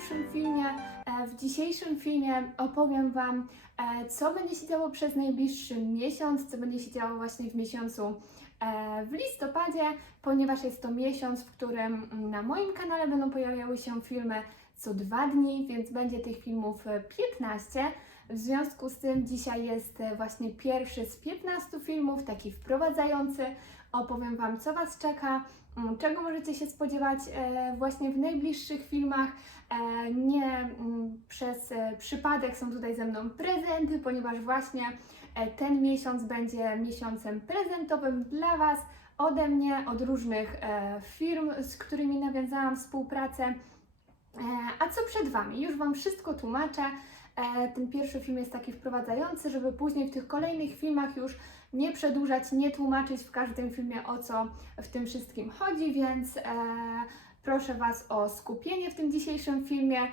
pierwszym filmie. E, W dzisiejszym filmie opowiem Wam, e, co będzie się działo przez najbliższy miesiąc, co będzie się działo właśnie w miesiącu e, w listopadzie, ponieważ jest to miesiąc, w którym na moim kanale będą pojawiały się filmy co dwa dni, więc będzie tych filmów e, 15. W związku z tym dzisiaj jest właśnie pierwszy z 15 filmów, taki wprowadzający. Opowiem Wam, co Was czeka, czego możecie się spodziewać e, właśnie w najbliższych filmach. E, Nie mm, przez e, przypadek są tutaj ze mną prezenty, ponieważ właśnie ten miesiąc będzie miesiącem prezentowym dla Was ode mnie, od różnych firm, z którymi nawiązałam współpracę. A co przed Wami? Już Wam wszystko tłumaczę. E, Ten pierwszy film jest taki wprowadzający, żeby później w tych kolejnych filmach już nie przedłużać, nie tłumaczyć w każdym filmie o co w tym wszystkim chodzi, więc e, proszę Was o skupienie w tym dzisiejszym filmie. E,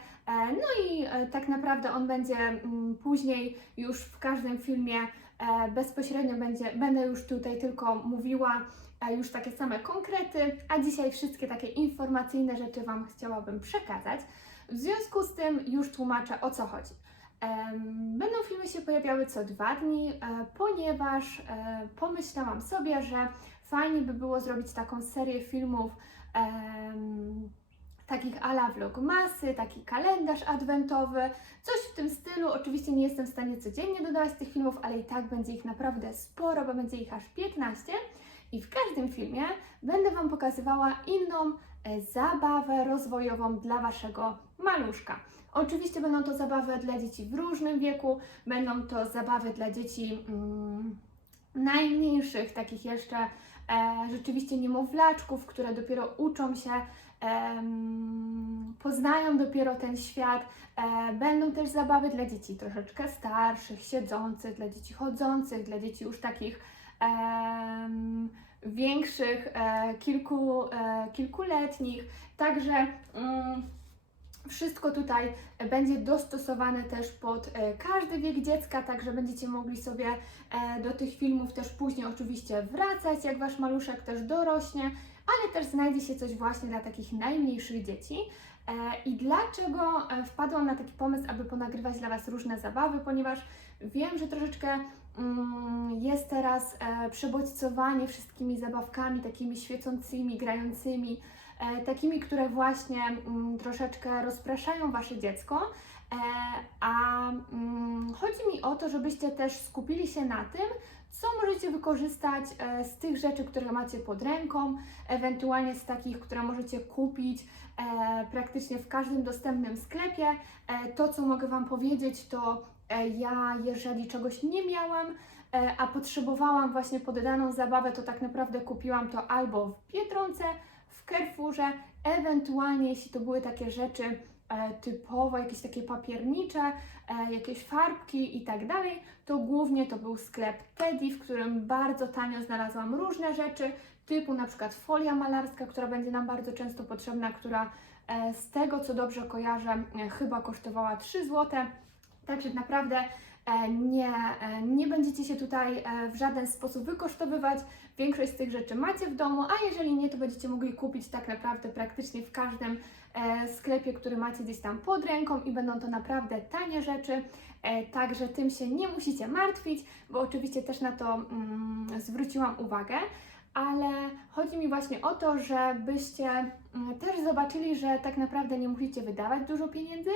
no i tak naprawdę on będzie mm, później już w każdym filmie bezpośrednio będzie, będę już tutaj tylko mówiła już takie same konkrety, a dzisiaj wszystkie takie informacyjne rzeczy Wam chciałabym przekazać. W związku z tym już tłumaczę o co chodzi. Będą filmy się pojawiały co dwa dni, e, ponieważ e, pomyślałam sobie, że fajnie by było zrobić taką serię filmów takich ala vlogmasy, taki kalendarz adwentowy, coś w tym stylu. Oczywiście nie jestem w stanie codziennie dodawać tych filmów, ale i tak będzie ich naprawdę sporo, bo będzie ich aż 15. I w każdym filmie będę Wam pokazywała inną zabawę rozwojową dla Waszego maluszka. Oczywiście będą to zabawy dla dzieci w różnym wieku, będą to zabawy dla dzieci mm, najmniejszych, takich jeszcze e, rzeczywiście niemowlaczków, które dopiero uczą się, em, poznają dopiero ten świat. E, będą też zabawy dla dzieci troszeczkę starszych, siedzących, dla dzieci chodzących, dla dzieci już takich em, większych, e, kilku, e, kilkuletnich. Także mm, wszystko tutaj będzie dostosowane też pod e, każdy wiek dziecka, także będziecie mogli sobie do tych filmów też później oczywiście wracać, jak wasz maluszek też dorośnie, ale też znajdzie się coś właśnie dla takich najmniejszych dzieci. I dlaczego wpadłam na taki pomysł, aby ponagrywać dla Was różne zabawy, ponieważ wiem, że troszeczkę jest teraz e, przebodźcowanie wszystkimi zabawkami takimi świecącymi, grającymi, e, takimi, które właśnie mm, troszeczkę rozpraszają Wasze dziecko. E, a mm, chodzi mi o to, żebyście też skupili się na tym, co możecie wykorzystać z tych rzeczy, które macie pod ręką, ewentualnie z takich, które możecie kupić praktycznie w każdym dostępnym sklepie. To, co mogę Wam powiedzieć, to ja, jeżeli czegoś nie miałam, e, a potrzebowałam właśnie pod daną zabawę, to tak naprawdę kupiłam to albo w Biedronce, w Carrefourze, ewentualnie jeśli to były takie rzeczy e, typowo, jakieś takie papiernicze, e, jakieś farbki i tak dalej, to głównie to był sklep Teddy, w którym bardzo tanio znalazłam różne rzeczy, typu na przykład folia malarska, która będzie nam bardzo często potrzebna, która e, z tego co dobrze kojarzę, e, chyba kosztowała 3 zł. Także naprawdę e, nie, e, nie będziecie się tutaj e, w żaden sposób wykosztowywać. Większość z tych rzeczy macie w domu, a jeżeli nie, to będziecie mogli kupić tak naprawdę praktycznie w każdym sklepie, który macie gdzieś tam pod ręką i będą to naprawdę tanie rzeczy. Także tym się nie musicie martwić, bo oczywiście też na to mm, zwróciłam uwagę ale chodzi mi właśnie o to, żebyście mm, też zobaczyli, że tak naprawdę nie musicie wydawać dużo pieniędzy,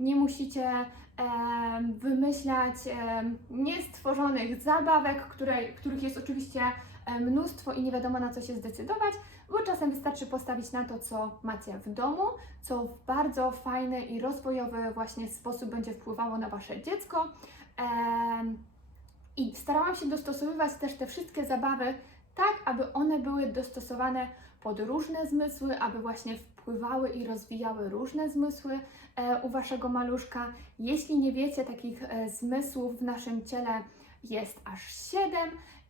nie musicie em, wymyślać em, niestworzonych zabawek, które, których jest oczywiście e, mnóstwo i nie wiadomo na co się zdecydować, bo czasem wystarczy postawić na to, co macie w domu, co w bardzo fajny i rozwojowy właśnie sposób będzie wpływało na Wasze dziecko. Em, I starałam się dostosowywać też te wszystkie zabawy tak, aby one były dostosowane pod różne zmysły, aby właśnie wpływały i rozwijały różne zmysły e, u Waszego maluszka. Jeśli nie wiecie, takich e, zmysłów w naszym ciele jest aż 7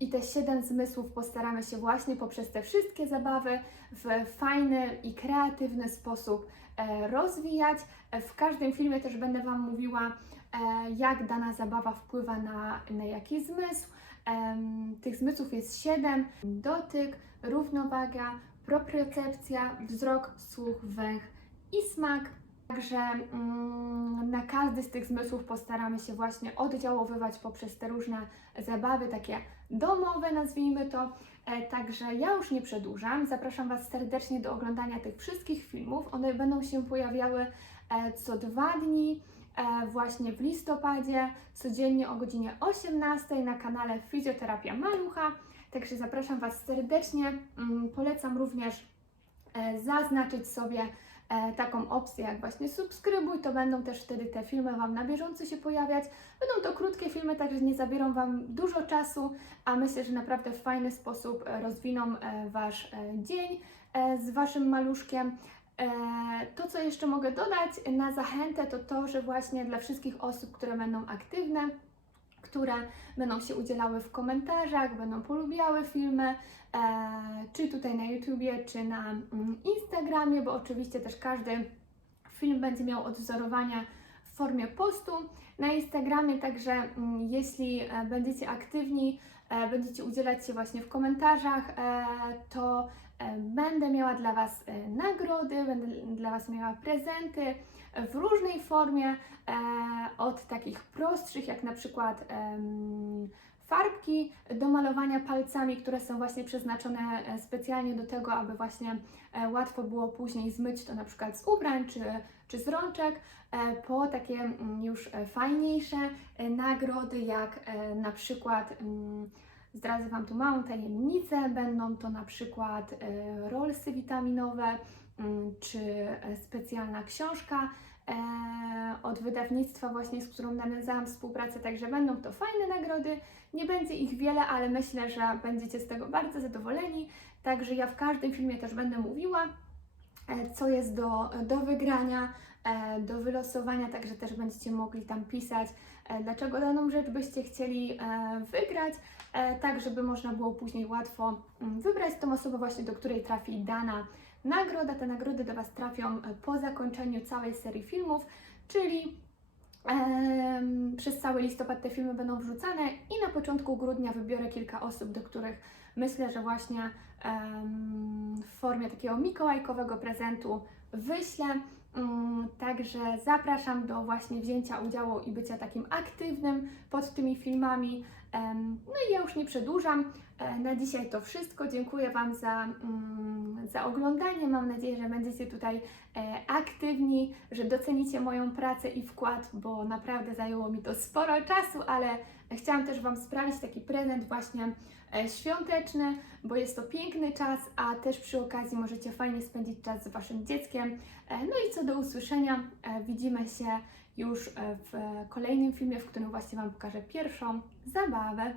i te 7 zmysłów postaramy się właśnie poprzez te wszystkie zabawy w fajny i kreatywny sposób rozwijać. E, W każdym filmie też będę Wam mówiła, e, jak dana zabawa wpływa na, na jaki zmysł. Tych zmysłów jest 7: dotyk, równowaga, propriocepcja, wzrok, słuch, węch i smak. Także mm, na każdy z tych zmysłów postaramy się właśnie oddziaływać poprzez te różne zabawy, takie domowe, nazwijmy to. E, Także ja już nie przedłużam. Zapraszam Was serdecznie do oglądania tych wszystkich filmów. One będą się pojawiały e, co dwa dni, e, właśnie w listopadzie, codziennie o godzinie 18 na kanale Fizjoterapia Malucha. Także zapraszam Was serdecznie. Mm, Polecam również zaznaczyć sobie taką opcję jak właśnie subskrybuj, to będą też wtedy te filmy Wam na bieżąco się pojawiać. Będą to krótkie filmy, także nie zabiorą Wam dużo czasu, a myślę, że naprawdę w fajny sposób e, rozwiną e, Wasz e, dzień e, z Waszym maluszkiem. E, To, co jeszcze mogę dodać na zachętę, to to, że właśnie dla wszystkich osób, które będą aktywne, które będą się udzielały w komentarzach, będą polubiały filmy, e, czy tutaj na YouTubie, czy na mm, Instagramie, bo oczywiście też każdy film będzie miał odwzorowania w formie postu na Instagramie, także mm, jeśli e, będziecie aktywni, będziecie udzielać się właśnie w komentarzach, e, to e, będę miała dla Was e, nagrody, będę dla Was miała prezenty w różnej formie, e, od takich prostszych, jak na przykład farbki do malowania palcami, które są właśnie przeznaczone e, specjalnie do tego, aby właśnie e, łatwo było później zmyć to na przykład z ubrań czy, czy z rączek, e, po takie mm, już fajniejsze nagrody, jak na przykład mm, Zdradzę Wam tu małą tajemnicę. Będą to na przykład rolsy witaminowe, mm, czy specjalna książka od wydawnictwa właśnie, z którą nawiązałam współpracę, także będą to fajne nagrody. Nie będzie ich wiele, ale myślę, że będziecie z tego bardzo zadowoleni. Także ja w każdym filmie też będę mówiła, e, co jest do, do wygrania, e, do wylosowania, także też będziecie mogli tam pisać, e, dlaczego daną rzecz byście chcieli e, wygrać, e, tak żeby można było później łatwo mm, wybrać tą osobę właśnie, do której trafi dana nagroda. Te nagrody do Was trafią e, po zakończeniu całej serii filmów, czyli przez cały listopad te filmy będą wrzucane i na początku grudnia wybiorę kilka osób, do których myślę, że właśnie w formie takiego mikołajkowego prezentu wyślę. Mm, Także zapraszam do właśnie wzięcia udziału i bycia takim aktywnym pod tymi filmami. No i ja już nie przedłużam. E, Na dzisiaj to wszystko. Dziękuję Wam za, mm, za oglądanie. Mam nadzieję, że będziecie tutaj e, aktywni, że docenicie moją pracę i wkład, bo naprawdę zajęło mi to sporo czasu, ale chciałam też Wam sprawić taki prezent właśnie E, świąteczne, bo jest to piękny czas, a też przy okazji możecie fajnie spędzić czas z Waszym dzieckiem. E, no i co do usłyszenia, e, widzimy się już w kolejnym filmie, w którym właśnie Wam pokażę pierwszą zabawę.